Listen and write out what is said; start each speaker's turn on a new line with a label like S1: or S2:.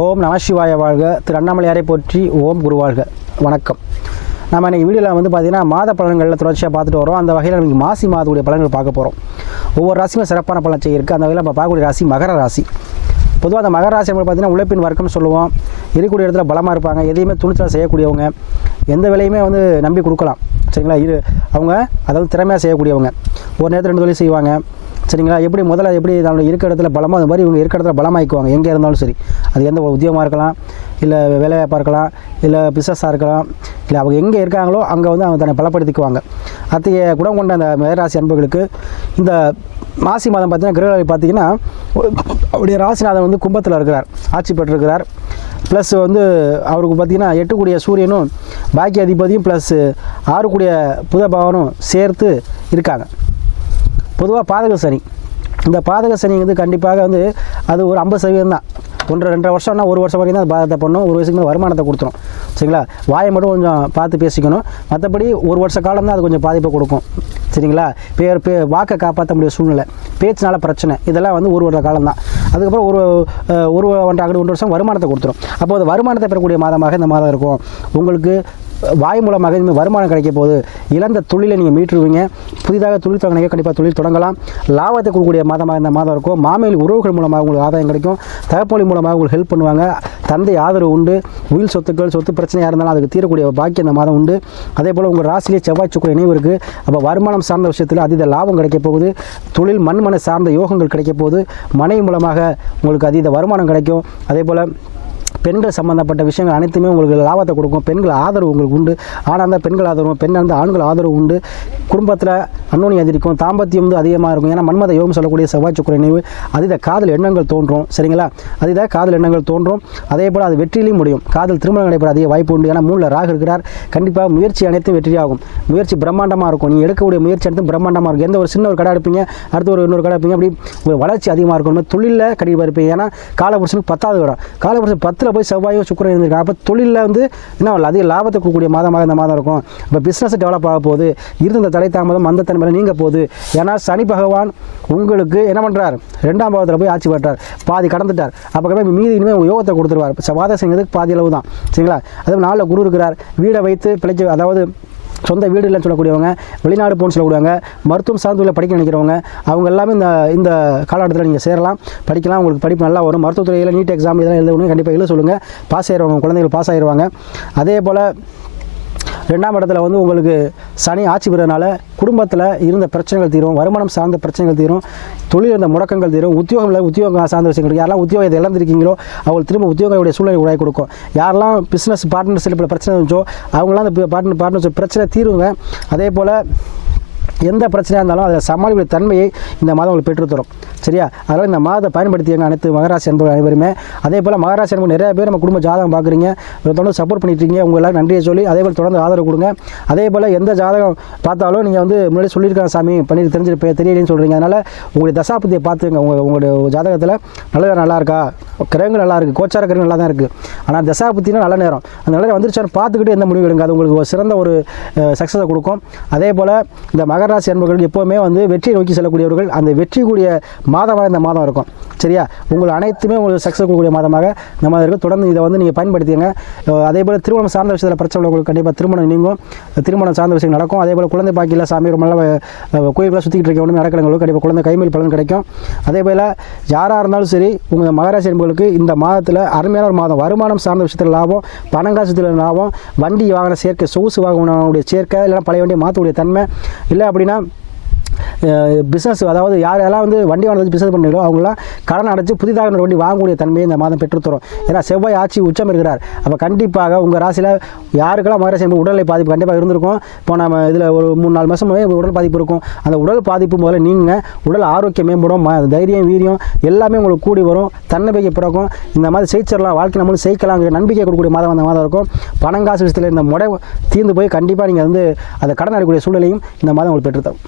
S1: ஓம் நம சிவாய வாழ்க திரு அண்ணாமலையாரை போற்றி ஓம் குருவாழ்க வணக்கம் நம்ம இன்றைக்கி வீடியோவில் வந்து பார்த்திங்கன்னா மாத பலன்களில் தொடர்ச்சியாக பார்த்துட்டு வரோம் அந்த வகையில் நமக்கு மாசி மாதத்துடைய பலன்கள் பார்க்க போகிறோம் ஒவ்வொரு ராசியுமே சிறப்பான பலன் செய்யிருக்கு இருக்குது அந்த வகையில் நம்ம பார்க்கக்கூடிய ராசி மகர ராசி பொதுவாக அந்த மகர ராசி பார்த்திங்கன்னா உழைப்பின் வர்க்கம்னு சொல்லுவோம் இருக்கக்கூடிய இடத்துல பலமாக இருப்பாங்க எதையுமே துணிச்சலாக செய்யக்கூடியவங்க எந்த விலையுமே வந்து நம்பி கொடுக்கலாம் சரிங்களா இரு அவங்க அதாவது திறமையாக செய்யக்கூடியவங்க ஒரு நேரத்தில் ரெண்டு தொழில் செய்வாங்க சரிங்களா எப்படி முதல்ல எப்படி நம்மளோட இருக்க இடத்துல பலமாக அது மாதிரி இவங்க இருக்க இடத்துல பலமாகிக்குவாங்க எங்கே இருந்தாலும் சரி அது எந்த உத்தியோகமாக இருக்கலாம் இல்லை வாய்ப்பாக இருக்கலாம் இல்லை பிஸ்னஸாக இருக்கலாம் இல்லை அவங்க எங்கே இருக்காங்களோ அங்கே வந்து அவங்க தன்னை பலப்படுத்திக்குவாங்க அத்தகைய குணம் கொண்ட அந்த மேராசி அன்புகளுக்கு இந்த மாசி மாதம் பார்த்திங்கன்னா கிரகநிலை பார்த்திங்கன்னா அவருடைய ராசிநாதன் வந்து கும்பத்தில் இருக்கிறார் ஆட்சி பெற்றிருக்கிறார் ப்ளஸ் வந்து அவருக்கு பார்த்திங்கன்னா எட்டுக்கூடிய சூரியனும் பாக்கிய அதிபதியும் ப்ளஸ் ஆறுக்கூடிய புத பவனும் சேர்த்து இருக்காங்க பொதுவாக பாதக சனி இந்த பாதக சனிங்கிறது கண்டிப்பாக வந்து அது ஒரு ஐம்பது சதவீதம் தான் ஒன்று ரெண்டரை வருஷம்னா ஒரு வருஷம் வரைக்கும் தான் பாதத்தை பண்ணும் ஒரு வயசுக்கு மேலே வருமானத்தை கொடுத்துரும் சரிங்களா வாயை மட்டும் கொஞ்சம் பார்த்து பேசிக்கணும் மற்றபடி ஒரு வருஷ காலம் தான் அது கொஞ்சம் பாதிப்பை கொடுக்கும் சரிங்களா பேர் பே வாக்கை காப்பாற்ற முடிய சூழ்நிலை பேச்சினால பிரச்சனை இதெல்லாம் வந்து ஒரு வருட காலம் தான் அதுக்கப்புறம் ஒரு ஒரு ஒன்றாக ஒன்று வருஷம் வருமானத்தை கொடுத்துரும் அப்போ அது வருமானத்தை பெறக்கூடிய மாதமாக இந்த மாதம் இருக்கும் உங்களுக்கு வாய் மூலமாக இனிமேல் வருமானம் கிடைக்க போகுது இழந்த தொழிலை நீங்கள் மீட்டுருவீங்க புதிதாக தொழில் தொடங்கினீங்க கண்டிப்பாக தொழில் தொடங்கலாம் லாபத்தை கொடுக்கக்கூடிய மாதமாக இந்த மாதம் இருக்கும் மாமையில் உறவுகள் மூலமாக உங்களுக்கு ஆதாயம் கிடைக்கும் தகப்பொழி மூலமாக உங்களுக்கு ஹெல்ப் பண்ணுவாங்க தந்தை ஆதரவு உண்டு உயிர் சொத்துக்கள் சொத்து பிரச்சனையாக இருந்தாலும் அதுக்கு தீரக்கூடிய பாக்கி இந்த மாதம் உண்டு அதே போல் உங்கள் ராசியிலே செவ்வாய் சுக்கர இணைவு இருக்குது அப்போ வருமானம் சார்ந்த விஷயத்தில் அதீத லாபம் கிடைக்க போகுது தொழில் மண்மனை சார்ந்த யோகங்கள் கிடைக்க போகுது மனை மூலமாக உங்களுக்கு அதீத வருமானம் கிடைக்கும் அதே போல் பெண்கள் சம்மந்தப்பட்ட விஷயங்கள் அனைத்துமே உங்களுக்கு லாபத்தை கொடுக்கும் பெண்கள் ஆதரவு உங்களுக்கு உண்டு ஆனால் இருந்தால் பெண்கள் ஆதரவு பெண் இருந்தால் ஆண்கள் ஆதரவு உண்டு குடும்பத்தில் அன்னோனி அதிகரிக்கும் தாம்பத்தியம் வந்து அதிகமாக இருக்கும் ஏன்னா மன்மத யோகம் சொல்லக்கூடிய செவ்வாய் நினைவு அதீத காதல் எண்ணங்கள் தோன்றும் சரிங்களா அதித காதல் எண்ணங்கள் தோன்றும் அதே போல் அது வெற்றிலையும் முடியும் காதல் திருமணம் நடைபெற அதிக வாய்ப்பு உண்டு ஏன்னா மூணில் ராக இருக்கிறார் கண்டிப்பாக முயற்சி அனைத்தும் வெற்றியாகும் முயற்சி பிரம்மாண்டமாக இருக்கும் நீங்கள் எடுக்கக்கூடிய முயற்சி அனைத்தும் பிரம்மாண்டமாக இருக்கும் எந்த ஒரு சின்ன ஒரு கடை எடுப்பீங்க அடுத்து ஒரு இன்னொரு கடை எடுப்பீங்க அப்படி வளர்ச்சி அதிகமாக இருக்கணும் தொழிலில் கண்டிப்பாக இருப்பீங்க ஏன்னா காலபுருஷனுக்கு பத்தாவது இடம் காலபுருஷன் பத்தில் போய் செவ்வாயோ சுக்கரம் இருந்திருக்காங்க அப்போ தொழிலில் வந்து என்ன அதிக லாபத்தை கொடுக்கக்கூடிய மாதமாக இந்த மாதம் இருக்கும் இப்போ பிஸ்னஸ் டெவலப் ஆக போகுது இருந்த இந்த தலை தாமதம் அந்த தன்மையில் நீங்க போகுது ஏன்னா சனி பகவான் உங்களுக்கு என்ன பண்ணுறார் ரெண்டாம் பாவத்தில் போய் ஆட்சி பண்ணுறார் பாதி கடந்துட்டார் அப்போ மீதி இனிமேல் யோகத்தை கொடுத்துருவார் வாதம் செய்கிறதுக்கு பாதி அளவு தான் சரிங்களா அதுவும் நாளில் குரு இருக்கிறார் வீடை வைத்து பிழைச்சி அதாவது சொந்த வீடு இல்லைன்னு சொல்லக்கூடியவங்க வெளிநாடு போகணும்னு சொல்லக்கூடியவங்க மருத்துவம் சார்ந்துள்ள படிக்க நினைக்கிறவங்க அவங்க எல்லாமே இந்த இந்த காலகட்டத்தில் நீங்கள் சேரலாம் படிக்கலாம் உங்களுக்கு படிப்பு நல்லா வரும் மருத்துவத்துறையில் நீட் எக்ஸாம் இதெல்லாம் எழுதணும் கண்டிப்பாக எழுத சொல்லுங்கள் பாஸ் ஆயிடுவாங்க குழந்தைகள் பாஸ் ஆயிடுவாங்க அதே போல் ரெண்டாம் இடத்துல வந்து உங்களுக்கு சனி ஆட்சி பெறதுனால குடும்பத்தில் இருந்த பிரச்சனைகள் தீரும் வருமானம் சார்ந்த பிரச்சனைகள் தீரும் தொழில் இருந்த முடக்கங்கள் தீரும் உத்தியோகம் உத்தியோகம் சார்ந்த விஷயங்கள் யாரெல்லாம் உத்தியோகத்தை இழந்திருக்கீங்களோ அவங்களுக்கு திரும்ப உத்தியோகங்களுடைய சூழ்நிலை உடைய கொடுக்கும் யாரெல்லாம் பிஸ்னஸ் பார்ட்னர்ஷிப்பில் பிரச்சனை இருந்துச்சோ அவங்களாம் அந்த பார்ட்னர் பார்ட்னர்ஷிப் பிரச்சனை தீருங்க அதே போல் எந்த பிரச்சனையாக இருந்தாலும் அதை சமாளிக்கிற தன்மையை இந்த மாதம் உங்களுக்கு பெற்றுத்தரும் சரியா அதனால் இந்த மாதத்தை பயன்படுத்தியங்க அனைத்து மகராசி என்பவர்கள் அனைவருமே அதே போல் மகராசி என்பது நிறைய பேர் நம்ம குடும்ப ஜாதகம் பார்க்குறீங்க தொடர்ந்து சப்போர்ட் பண்ணிட்டு இருக்கீங்க உங்க எல்லாரும் நன்றியை சொல்லி அதே போல் தொடர்ந்து ஆதரவு கொடுங்க அதே போல் எந்த ஜாதகம் பார்த்தாலும் நீங்கள் வந்து முன்னாடி சொல்லியிருக்காங்க சாமி பண்ணி தெரிஞ்சு தெரியலன்னு சொல்கிறீங்க அதனால் உங்களுடைய தசாபதியை பார்த்துங்க உங்கள் உங்களுடைய ஜாதகத்தில் நல்ல நல்லா இருக்கா கிரகங்கள் நல்லா இருக்குது கோச்சார கிரகங்கள் நல்லா தான் இருக்குது ஆனால் தசாபத்தினா நல்ல நேரம் அந்த நல்ல வந்துருச்சான்னு பார்த்துக்கிட்டு எந்த முடிவு எடுங்க அது உங்களுக்கு சிறந்த ஒரு சக்ஸஸை கொடுக்கும் அதே போல் இந்த மகர மகராசி அன்பர்கள் எப்போவுமே வந்து வெற்றியை நோக்கி செல்லக்கூடியவர்கள் அந்த வெற்றி கூடிய மாதமாக இந்த மாதம் இருக்கும் சரியா உங்கள் அனைத்துமே உங்களுக்கு சக்ஸஸ் கொடுக்கக்கூடிய மாதமாக இந்த இருக்கும் தொடர்ந்து இதை வந்து நீங்கள் பயன்படுத்திங்க அதே போல் திருமணம் சார்ந்த விஷயத்தில் பிரச்சனை உங்களுக்கு கண்டிப்பாக திருமணம் நீங்கும் திருமணம் சார்ந்த விஷயம் நடக்கும் அதே போல் குழந்தை பாக்கியில் சாமி ரொம்ப நல்லா கோயில்களை சுற்றிக்கிட்டு இருக்க ஒன்றும் நடக்கிறவங்களுக்கு கண்டிப்பாக குழந்தை கைமேல் பலன் கிடைக்கும் அதே போல் யாராக இருந்தாலும் சரி உங்கள் மகராசி என்பவர்களுக்கு இந்த மாதத்தில் அருமையான ஒரு மாதம் வருமானம் சார்ந்த விஷயத்தில் லாபம் பணங்காசத்தில் லாபம் வண்டி வாகன சேர்க்கை சொகுசு வாகனங்களுடைய சேர்க்கை இல்லைனா பழைய வண்டியை மாற்றக்கூடிய தன்மை இல்லை அப்படின்னா பிஸ்னஸ் அதாவது யாரெல்லாம் வந்து வண்டி வாங்குறது பிஸ்னஸ் பண்ணுறீங்களோ அவங்களாம் கடன் அடைச்சு புதிதாக வண்டி வாங்கக்கூடிய தன்மையை இந்த மாதம் பெற்றுத்தரும் ஏன்னா செவ்வாய் ஆட்சி உச்சம் இருக்கிறார் அப்போ கண்டிப்பாக உங்கள் ராசியில் யாருக்கெல்லாம் மகர சேர்ந்து உடல்நிலை பாதிப்பு கண்டிப்பாக இருந்திருக்கும் இப்போ நம்ம இதில் ஒரு மூணு நாலு மாதம் உடல் பாதிப்பு இருக்கும் அந்த உடல் பாதிப்பு முதல்ல நீங்கள் உடல் ஆரோக்கியம் மேம்படும் தைரியம் வீரியம் எல்லாமே உங்களுக்கு கூடி வரும் தன்னம்பிக்கை பிறக்கும் இந்த மாதிரி செய்திடலாம் வாழ்க்கை நம்மளும் செய்யலாம் நம்பிக்கை கொடுக்கக்கூடிய மாதம் அந்த மாதம் இருக்கும் பணங்காசு விஷயத்தில் இந்த முறை தீர்ந்து போய் கண்டிப்பாக நீங்கள் வந்து அதை கடன் அடையக்கூடிய சூழ்நிலையும் இந்த மாதம் உங்களுக்கு பெற்றுத்தரும்